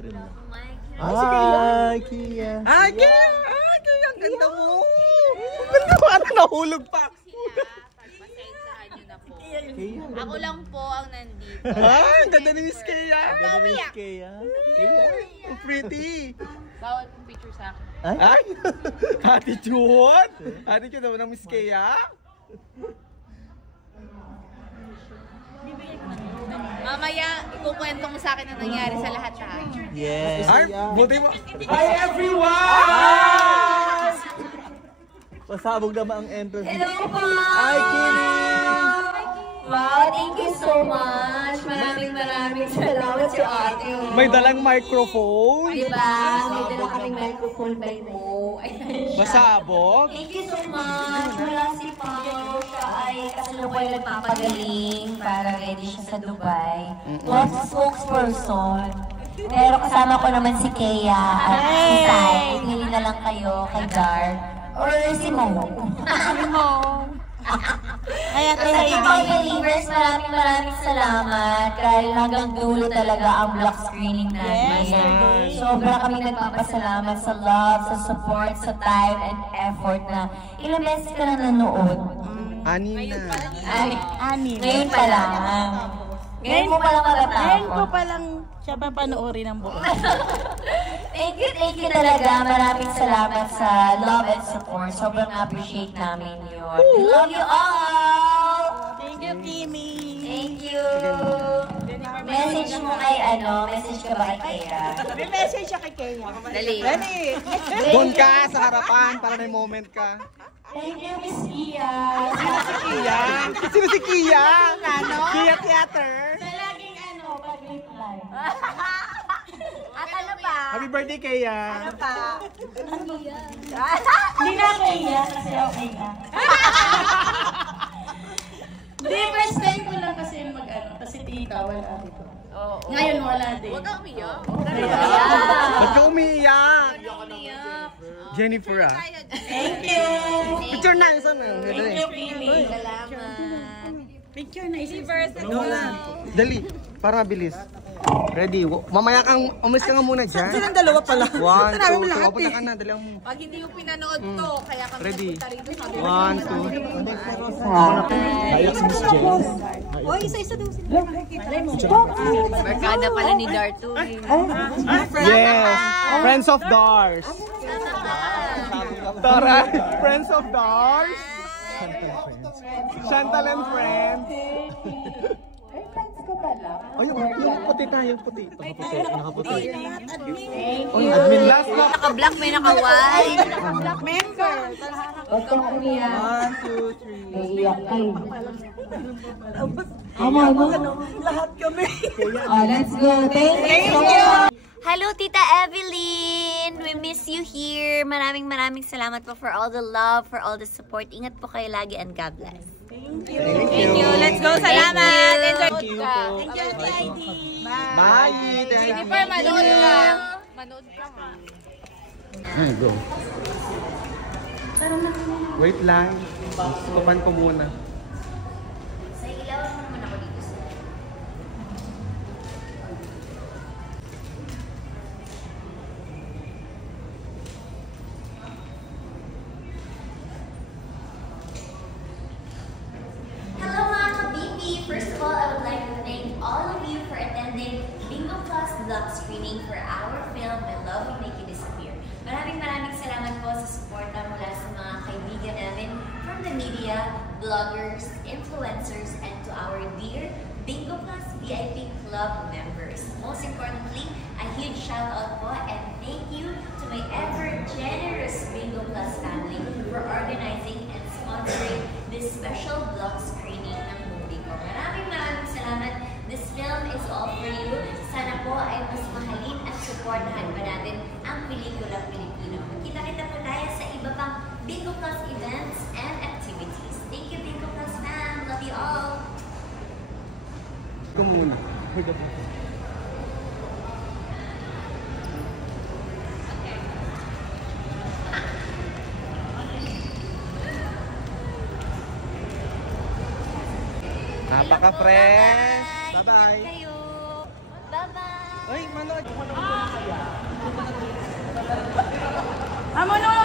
Hi, Kia! Ay, Kia! Ang ganda mo! Ano, nahulog pa! Ako lang po ang nandito. Ay, ang ganda ni Miss Kia! Ang ganda ni Miss Kia. Ang pretty! Bawal pong picture sa akin. Ay! Attitude! Attitude naman ng Miss Kia! Mamaya, ikukwento mo sa akin ang nangyari sa lahat ha. Yes! Ay, buti mo! Hi everyone! Pasabog naman ang entrance. Hello po! Hi, Kitty! Wow, thank you so much. Maraming salamat sa atin. May dalang microphone. Diba? May dala kaming microphone by Mo. Pasabog. Thank you so much. Wala si Pao. Siya ay kasalukuyan nagpapagaling para ready siya sa Dubai. Was spokesperson. Pero kasama ko naman si Kea at si Sai. Pili na lang kayo kay Dar. Or si Mo. Si Mo. Kaya mga believers, maraming salamat dahil hanggang dulo talaga ang block screening natin. Sobra kami nagpapasalamat sa love, sa support, sa time and effort na ilang beses ka na nanood. Anim na. Ngayon pa lang. Ngayon mo palang matatapos. Ngayon ko palang siya papanoorin ang buo. Thank you talaga. Maraming salamat sa love and support. Sobrang appreciate namin yun. We love you all! Thank you, Kimi. Thank you! Message mo kay message ka ba kay Kea? May message siya kay Kea. Dali. Doon ka sa harapan para may moment ka. Thank you, Miss Kia! Kia? Sino si Kia? Kia Theater. Sa laging pag-reply. At ano pa? Happy birthday, Kia. Ano pa? Hindi na Kea kasi okay na. Hindi, first time ko lang kasi kasi tita wala dito. Ngayon wala din. Huwag kang umiyak. Ba't ka umiiyak? Jennifer ah. Thank you! Picture na, isa na. Thank you, Kimi. Salamat. Picture na isip. Dali, para mabilis. Ready? Mamaya kang, umalis ka nga muna dyan. Silang dalawa pala. 1, 2, 3. Punta ka na, dali ang mo. Pag hindi mo pinanood to, kaya kami Ready? napunta rito sa 1, 2. O, isa-isa daw sila. Barkada pala ni Darto. Yes! Friends of Dars. Tara, Friends of Dars. Chantal and Friends. Ay, yung puti tayo, puti. Nakaputi. Ay, admin last na. Naka-black, may naka-white. Black member. Huwag kang umiyak. 1, 2, 3. Naiiyak kayo. Lahat kami. Let's go. Thank you so much. Hello, Tita Evelyn! We miss you here. Maraming salamat po for all the love, for all the support. Ingat po kayo lagi and God bless. Thank you. Thank you. Let's go. Salamat. Enjoy ka. Thank you, TID. Bye! Jennifer, manood ka. Manood ka ha. Ay, go. Wait lang. Sukupan ko muna. Sa ilaw naman ako dito sa Hello mga kabibi! First of all, I would like to thank all of you for attending Bingo Plus vlog screening for our film My Love Will Make You Disappear. Maraming salamat po sa suporta mula sa mga kaibigan namin from the media, bloggers, influencers, and to our dear Bingo Plus VIP Club members. Most importantly, a huge shout out po and thank you to my ever-generous Bingo Plus family for organizing and sponsoring this special vlog screening ng movie ko. Maraming salamat. This film is all for you. Sana po ay mas mahalin at supportahan pa natin ang pelikulang Pilipino. Magkita-kita po tayo sa iba pang Bingo Plus events and activities. Thank you, Bingo Plus fam. Love you all. Ito muna. Napaka-fresh! Bye-bye! Bye-bye! Ay, manood! Amo naman